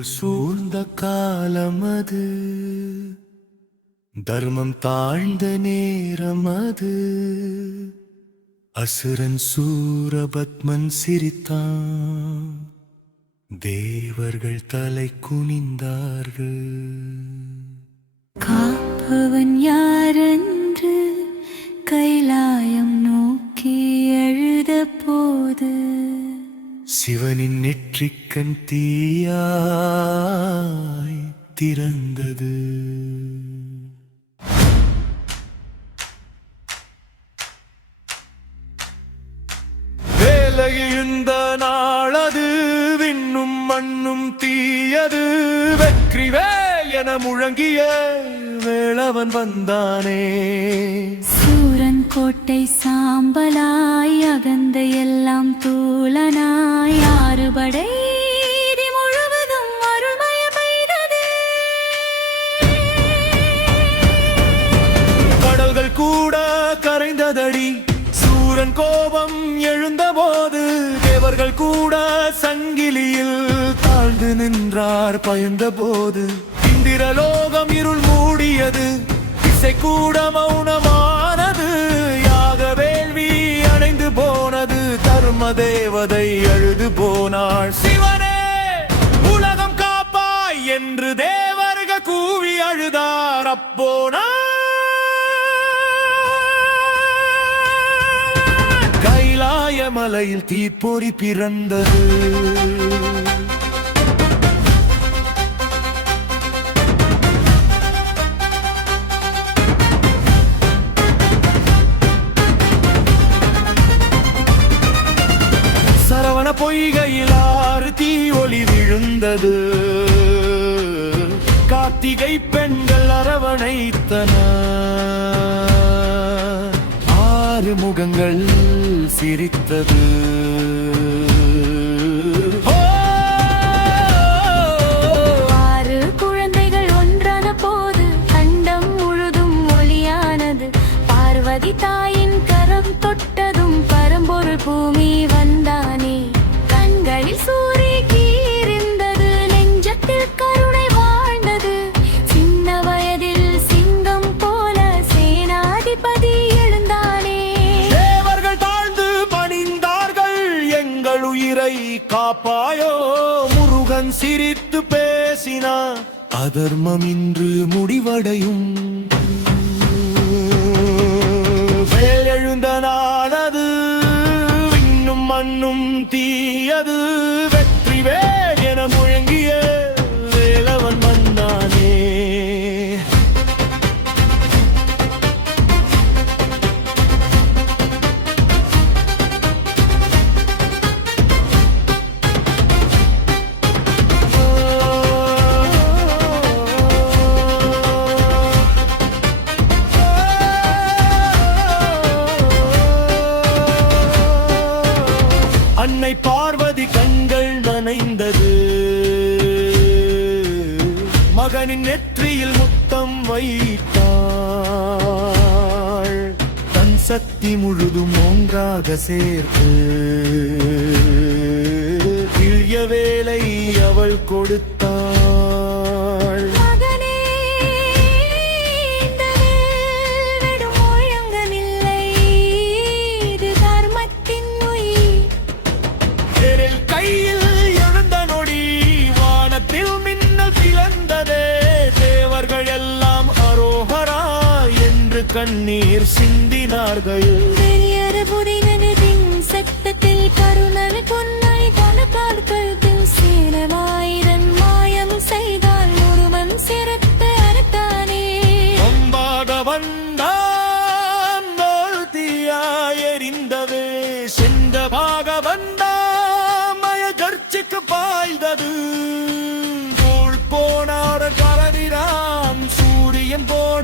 இருள் சூழ்ந்த காலம் அது, தர்மம் தாழ்ந்த நேரம் அது. அசுரன் சூரபத்மன் சிரித்தான், தேவர்கள் தலை குனிந்தார்கள். காப்பவன் யாரென்று கைலாயம் நோக்கி எழுத போது, சிவனின் நெற்றிக்கண் தீயாய் திறந்தது. வேலையிழுந்த நாளது, விண்ணும் மண்ணும் தீயது. வெற்றி என முழங்கிய வேளவன் வந்தானே. சூரன் கோட்டை சாம்பலாய், அகந்த எல்லாம் தூளனாய், ஆறுபடை முழுவதும் அருள்மய பெய்தது. கடல்கள் கூட கரைந்ததடி, சூரன் கோபம் எழுந்த போது. தேவர்கள் கூட சங்கிலியில் தாழ்ந்து நின்றார் பயந்த போது. இந்திரலோகம் இருள் மூடியது, இசை கூட மௌனமானது. யாக வேள்வி அணைந்து போனது, தர்ம தேவதை அழுது போனாள். சிவனே உலகம் காப்பாய் என்று தேவர்கள் கூவி அழுதார். அப்போனா மலையில் தீப்பொறி பிறந்தது. சரவண பொய்கையில் ஆறு தீ ஒளி விழுந்தது. கார்த்திகை பெண்கள் அரவணைத்தனர், ஆறு முகங்கள் சிரித்தது. ஆறு குழந்தைகள் ஒன்றான போது, கண்டம் முழுதும் ஒளியானது. பார்வதி தாயின் கரம் தொட்டதும் பரம்பொருள் பூமி வந்தானே. கண்களில் சூரிய கீறிந்தது, நெஞ்சத்தில் கருணை வாழ்ந்தது. சின்ன வயதில் சிங்கம் போல சேனாதிபதி எழுந்தானே. உயிரை காப்பாயோ, முருகன் சிரித்து பேசினார். அதர்மம் இன்று முடிவடையும். வேல் எழுந்த நாளது, விண்ணும் மண்ணும் தீயது. வெற்றி வேல் என முழங்கிய வேலவன் வந்தானே. அன்னை பார்வதி கண்கள் நனைந்தது, மகனின் நெற்றியில் முத்தம் வைத்தாள். தன் சக்தி முழுதும் ஒன்றாக சேர்த்து திவ்ய வேலை அவள் கொடுத்தாள். கண்ணீர் சிந்தினார்கள். சத்தத்தில் கருணல் பொன்னாய் கணக்கார்கள் சேனவாயிரன் மாயம் செய்தால் ஒருவன் சிறத்து அறுத்தானே. ஒம்பாக வந்தான் தீயாய் எரிந்தவே, செந்தபாக வந்தாமய கர்ச்சிக்கு பாய்ந்தது. தோள் போனார் கரணிராம், சூரியன் போன